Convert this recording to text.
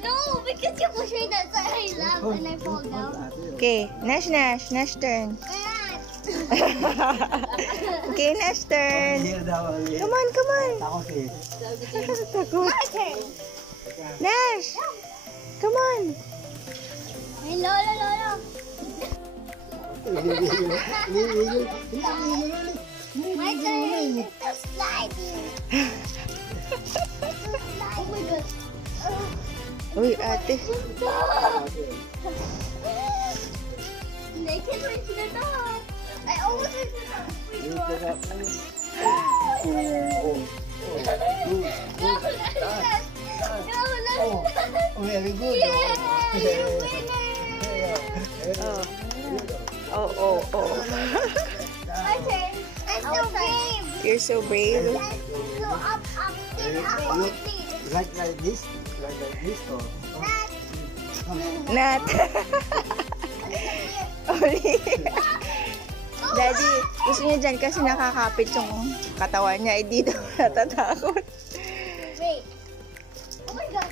No, because you push me, that's what I love, and I fall down. Okay, Nash, turn. Okay, Nash, turn. Come on. My turn. Nash, come on. Ay, Lola. My turn. It's sliding. Oh my God. Uy, ate. They can reach the top. I almost reached the top. No. Very good. Yeah, you're winner. Oh. My turn. I'm so brave. You're so brave. So up, Like this or Nat. Oli. Daddy, gusto niya dyan kasi nakakapit yung katawan niya. Eh, dito natatakot. Wait. Oh my God.